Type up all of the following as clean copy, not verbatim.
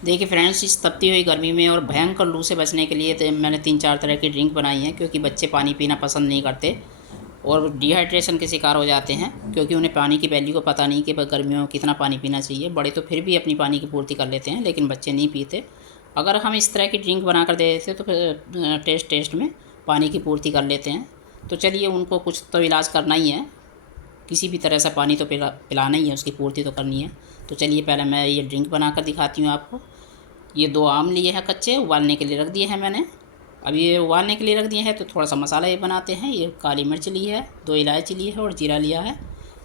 देखिए फ्रेंड्स, इस तपती हुई गर्मी में और भयंकर लू से बचने के लिए तो मैंने 3-4 तरह की ड्रिंक बनाई हैं, क्योंकि बच्चे पानी पीना पसंद नहीं करते और डिहाइड्रेशन के शिकार हो जाते हैं, क्योंकि उन्हें पानी की वैल्यू को पता नहीं कि गर्मियों में कितना पानी पीना चाहिए। बड़े तो फिर भी अपनी पानी की पूर्ति कर लेते हैं, लेकिन बच्चे नहीं पीते। अगर हम इस तरह की ड्रिंक बना कर दे देते तो फिर टेस्ट में पानी की पूर्ति कर लेते हैं। तो चलिए, उनको कुछ तो इलाज करना ही है, किसी भी तरह से पानी तो पिलाना ही है, उसकी पूर्ति तो करनी है। तो चलिए, पहले मैं ये ड्रिंक बना कर दिखाती हूँ आपको। ये 2 आम लिए हैं कच्चे, उबालने के लिए रख दिए हैं मैंने। अब ये उबालने के लिए रख दिए हैं तो थोड़ा सा मसाला ये बनाते हैं। ये काली मिर्च ली है, 2 इलायची ली है और जीरा लिया है।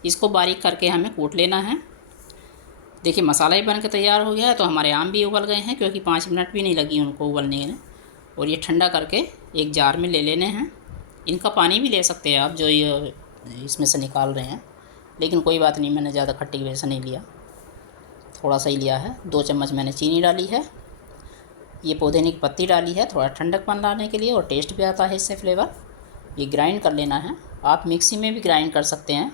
इसको बारीक करके हमें कूट लेना है। देखिए, मसाला ही बन के तैयार हो गया है। तो हमारे आम भी उबल गए हैं, क्योंकि 5 मिनट भी नहीं लगी उनको उबलने में। और ये ठंडा करके एक जार में ले लेने हैं। इनका पानी भी ले सकते हैं आप, जो ये इसमें से निकाल रहे हैं, लेकिन कोई बात नहीं, मैंने ज़्यादा खट्टी की वजह से नहीं लिया, थोड़ा सा ही लिया है। 2 चम्मच मैंने चीनी डाली है। ये पुदीने की पत्ती डाली है, थोड़ा ठंडकपन लाने के लिए, और टेस्ट भी आता है इससे, फ्लेवर। ये ग्राइंड कर लेना है। आप मिक्सी में भी ग्राइंड कर सकते हैं।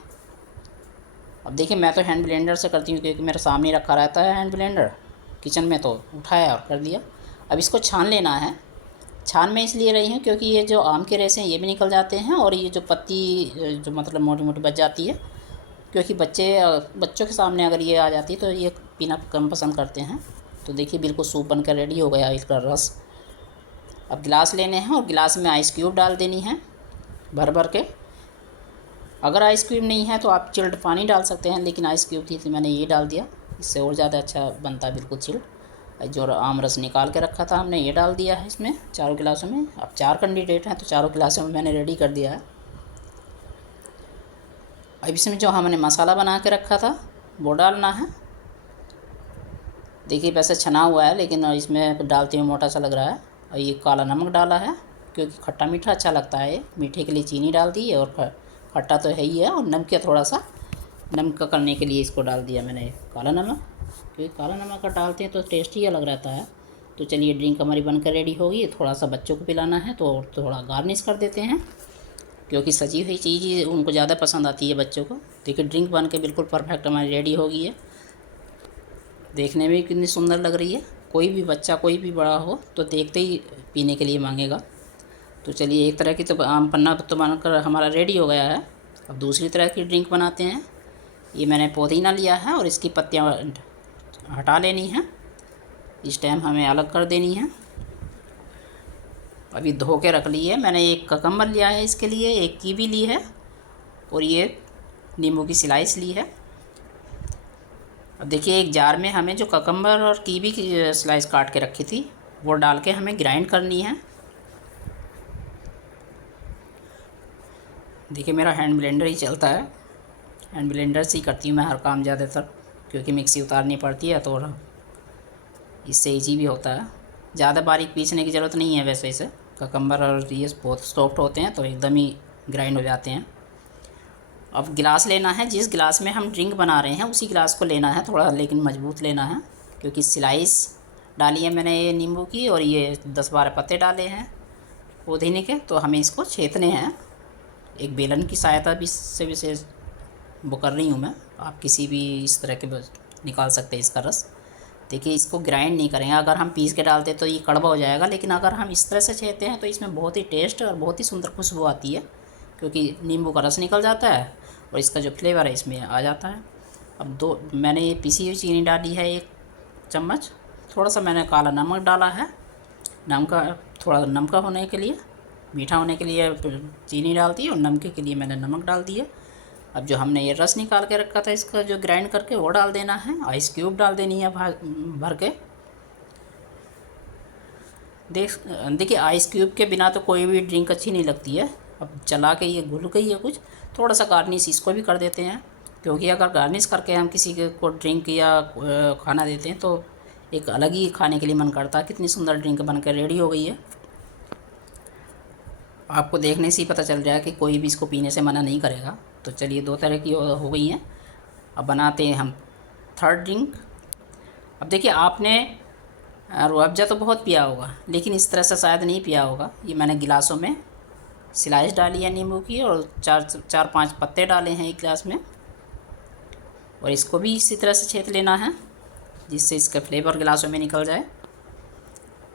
अब देखिए, मैं तो हैंड ब्लेंडर से करती हूँ, क्योंकि मेरे सामने रखा रहता है हैंड ब्लेंडर किचन में, तो उठाया और कर दिया। अब इसको छान लेना है। छान मैं इसलिए रही हूँ क्योंकि ये जो आम के रेसे हैं ये भी निकल जाते हैं, और ये जो पत्ती जो मतलब मोटी मोटी बच जाती है, क्योंकि बच्चों के सामने अगर ये आ जाती है तो ये पीना कम पसंद करते हैं। तो देखिए, बिल्कुल सूप बनकर रेडी हो गया इसका रस। अब गिलास लेने हैं और गिलास में आइस क्यूब डाल देनी है, भर भर के। अगर आइस क्यूब नहीं है तो आप चिल्ड पानी डाल सकते हैं, लेकिन आइस क्यूब थी तो मैंने ये डाल दिया, इससे और ज़्यादा अच्छा बनता है, बिल्कुल चिल्ड। जो आम रस निकाल के रखा था हमने, ये डाल दिया है इसमें, चारों गिलासों में। अब 4 कैंडिडेट हैं तो चारों गिलासों में मैंने रेडी कर दिया है। अब इसमें जो हमने मसाला बना के रखा था वो डालना है। देखिए, वैसे छना हुआ है, लेकिन इसमें डालते हुए मोटा सा लग रहा है। और ये काला नमक डाला है, क्योंकि खट्टा मीठा अच्छा लगता है। ये मीठे के लिए चीनी डाल दी है, और खट्टा तो है ही है, और नमक थोड़ा सा नमक करने के लिए इसको डाल दिया मैंने काला नमक, क्योंकि काला नमक का डालते हैं तो टेस्ट ही अलग रहता है। तो चलिए, ड्रिंक हमारी बनकर रेडी होगी। थोड़ा सा बच्चों को पिलाना है तो थोड़ा गार्निश कर देते हैं, क्योंकि सजी हुई चीज़ उनको ज़्यादा पसंद आती है बच्चों को। देखिए, ड्रिंक बन के बिल्कुल परफेक्ट हमारी रेडी हो गई है। देखने में कितनी सुंदर लग रही है। कोई भी बच्चा, कोई भी बड़ा हो, तो देखते ही पीने के लिए मांगेगा। तो चलिए, एक तरह की तो आम पन्ना तो बनकर हमारा रेडी हो गया है। अब दूसरी तरह की ड्रिंक बनाते हैं। ये मैंने पुदीना लिया है और इसकी पत्तियाँ हटा लेनी हैं, इस टाइम हमें अलग कर देनी है। अभी धो के रख ली है मैंने। एक ककम्बर लिया है इसके लिए, एक कीवी ली है, और ये नींबू की स्लाइस ली है। अब देखिए, एक जार में हमें जो ककम्बर और कीवी की स्लाइस काट के रखी थी वो डाल के हमें ग्राइंड करनी है। देखिए, मेरा हैंड ब्लेंडर ही चलता है, हैंड ब्लेंडर से ही करती हूँ मैं हर काम ज़्यादातर, क्योंकि मिक्सी उतारनी पड़ती है तो इससे ईजी भी होता है। ज़्यादा बारीक पीसने की ज़रूरत नहीं है वैसे इसे। ककम्बर और ये बहुत सॉफ्ट होते हैं तो एकदम ही ग्राइंड हो जाते हैं। अब गिलास लेना है, जिस गिलास में हम ड्रिंक बना रहे हैं उसी गिलास को लेना है, थोड़ा लेकिन मजबूत लेना है, क्योंकि स्लाइस डाली है मैंने ये नींबू की, और ये 10-12 पत्ते डाले हैं पुदीने के। तो हमें इसको छेदने हैं। एक बेलन की सहायता भी से विशेष वो कर रही हूँ मैं। आप किसी भी इस तरह के निकाल सकते हैं इसका रस। देखिए, इसको ग्राइंड नहीं करेंगे। अगर हम पीस के डालते तो ये कड़वा हो जाएगा, लेकिन अगर हम इस तरह से छेदते हैं तो इसमें बहुत ही टेस्ट और बहुत ही सुंदर खुशबू आती है, क्योंकि नींबू का रस निकल जाता है और इसका जो फ्लेवर है इसमें आ जाता है। अब मैंने ये पिसी हुई चीनी डाली है 1 चम्मच। थोड़ा सा मैंने काला नमक डाला है, नमक थोड़ा नमका होने के लिए, मीठा होने के लिए चीनी डालती है, और नमके के लिए मैंने नमक डाल दिया। अब जो हमने ये रस निकाल के रखा था इसका, जो ग्राइंड करके, वो डाल देना है। आइस क्यूब डाल देनी है भर के। देखिए, आइस क्यूब के बिना तो कोई भी ड्रिंक अच्छी नहीं लगती है। अब चला के ये घुल गई है कुछ, थोड़ा सा गार्निश इसको भी कर देते हैं, क्योंकि अगर गार्निश करके हम किसी को ड्रिंक या खाना देते हैं तो एक अलग ही खाने के लिए मन करता है। कितनी सुंदर ड्रिंक बनकर रेडी हो गई है। आपको देखने से ही पता चल रहा है कि कोई भी इसको पीने से मना नहीं करेगा। तो चलिए, 2 तरह की हो गई हैं। अब बनाते हैं हम थर्ड ड्रिंक। अब देखिए, आपने रूह अफ़ज़ा तो बहुत पिया होगा, लेकिन इस तरह से शायद नहीं पिया होगा। ये मैंने गिलासों में स्लाइस डाली है नींबू की, और 4-5 पत्ते डाले हैं एक गिलास में, और इसको भी इसी तरह से छेद लेना है। जिससे इसका फ्लेवर गिलासों में निकल जाए।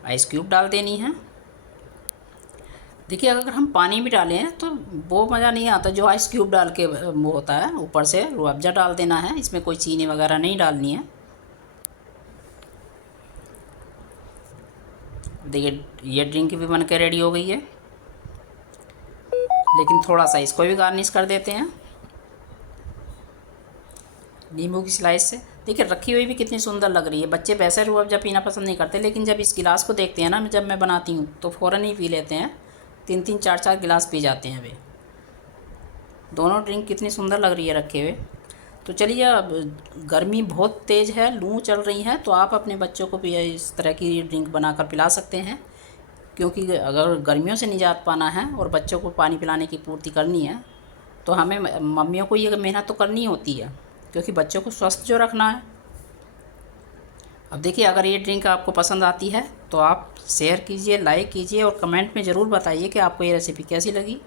आइस क्यूब डाल देनी है। देखिए अगर हम पानी भी डालें तो वो मज़ा नहीं आता जो आइस क्यूब डाल के वो होता है। ऊपर से रूह अफ़ज़ा डाल देना है, इसमें कोई चीनी वगैरह नहीं डालनी है। देखिए ये ड्रिंक भी बन के रेडी हो गई है, लेकिन थोड़ा सा इसको भी गार्निश कर देते हैं नींबू की स्लाइस से। देखिए रखी हुई भी कितनी सुंदर लग रही है। बच्चे वैसे रूह अफ़ज़ा पीना पसंद नहीं करते, लेकिन जब इस गिलास को देखते हैं ना, जब मैं बनाती हूँ तो फ़ौरन ही पी लेते हैं। 3-3 4-4 गिलास पी जाते हैं वे। दोनों ड्रिंक कितनी सुंदर लग रही है रखे हुए। तो चलिए, अब गर्मी बहुत तेज़ है, लू चल रही है, तो आप अपने बच्चों को भी इस तरह की ड्रिंक बनाकर पिला सकते हैं। क्योंकि अगर गर्मियों से निजात पाना है और बच्चों को पानी पिलाने की पूर्ति करनी है, तो हमें मम्मियों को ये मेहनत तो करनी होती है, क्योंकि बच्चों को स्वस्थ जो रखना है। अब देखिए अगर ये ड्रिंक आपको पसंद आती है तो आप शेयर कीजिए, लाइक कीजिए और कमेंट में ज़रूर बताइए कि आपको ये रेसिपी कैसी लगी।